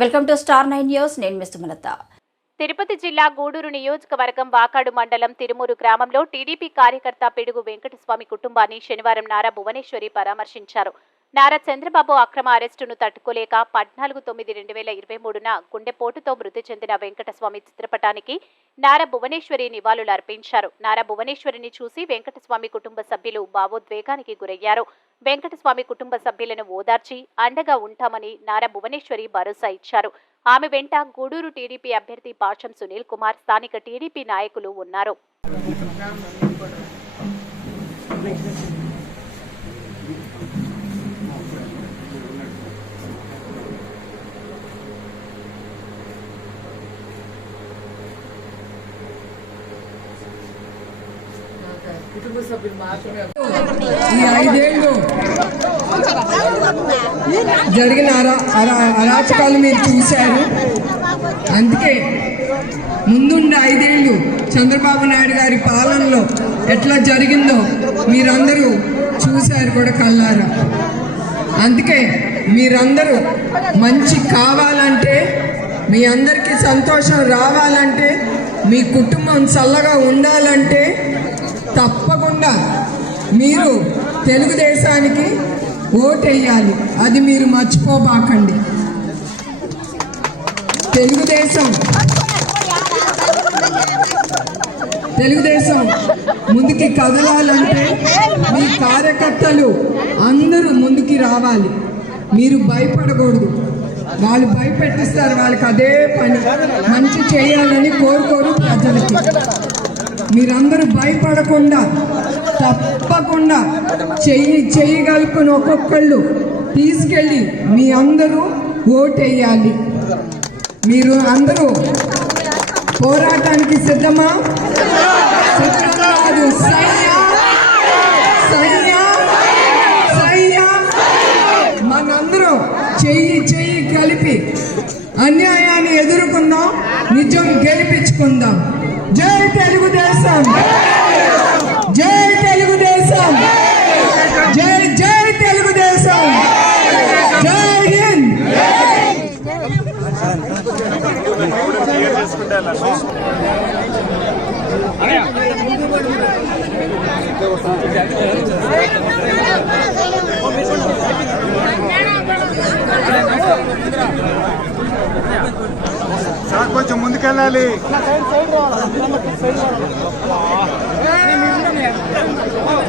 Welcome to star nine news. నేను miss Sumalatha Tirupati జిల్లా గూడూరు నియోజకవర్గం వాకాడు మండలం తిరుమూరు గ్రామంలో టీడీపీ కార్యకర్త పిడుగు వెంకటస్వామి కుటుంబాన్ని శనివారం నారా భువనేశ్వరి పరామర్శించారు. నారా చంద్రబాబు అక్రమ అరెస్టును తట్టుకోలేక పద్నాలుగు తొమ్మిది రెండు వేల ఇరవై మూడున గుండెపోటుతో మృతి చెందిన వెంకటస్వామి చిత్రపటానికి నారా భువనేశ్వరి నివాళులు అర్పించారు నారా భువనేశ్వరిని చూసి వెంకటస్వామి కుటుంబ సభ్యులు భావోద్వేగానికి గురయ్యారు. వెంకటస్వామి కుటుంబ సభ్యులను ఓదార్చి అండగా ఉంటామని నారా భువనేశ్వరి భరోసా ఇచ్చారు. ఆమె వెంట గూడూరు టీడీపీ అభ్యర్థి పాషం సునీల్ కుమార్ స్థానిక టీడీపీ నాయకులు ఉన్నారు. కుటుంబ సభ్యులు మాత్రమే ఈ ఐదేళ్ళు జరిగిన అరా అరా- అరాచకాలు మీరు చూశారు. అందుకే ముందుండే ఐదేళ్ళు చంద్రబాబు నాయుడు గారి పాలనలో ఎట్లా జరిగిందో మీరందరూ చూశారు కూడా కల్లారా అందుకే మీరందరూ మంచి కావాలంటే మీ అందరికీ సంతోషం రావాలంటే మీ కుటుంబం చల్లగా ఉండాలంటే తప్పకుండా. మీరు తెలుగుదేశానికి ఓటేయాలి. అది మీరు మర్చిపోబాకండి. తెలుగుదేశం. తెలుగుదేశం ముందుకి కదలాలంటే మీ కార్యకర్తలు అందరూ ముందుకి రావాలి. మీరు భయపడకూడదు. వాళ్ళు భయపెట్టిస్తారు. వాళ్ళకి అదే పని. మంచి చేయాలని కోరుకోరు ప్రజలకి. మీరందరూ భయపడకుండా తప్పకుండా చెయ్యి చేయగలుపుకుని ఒక్కొక్కళ్ళు తీసుకెళ్ళి మీ అందరూ ఓటేయాలి. మీరు అందరూ పోరాటానికి సిద్ధమా? సిద్ధం కాదు. సయ్యా సయ్యా సయ్యా చెయ్యి చెయ్యి కలిపి అన్యాయాన్ని ఎదుర్కొందాం నిజం గెలిపించుకుందాం. జై తెలుగుదేశం. జై తెలుగుదేశం. జై జై తెలుగుదేశం. జై హింద్. నాకు కొంచెం ముందుకెళ్ళాలి.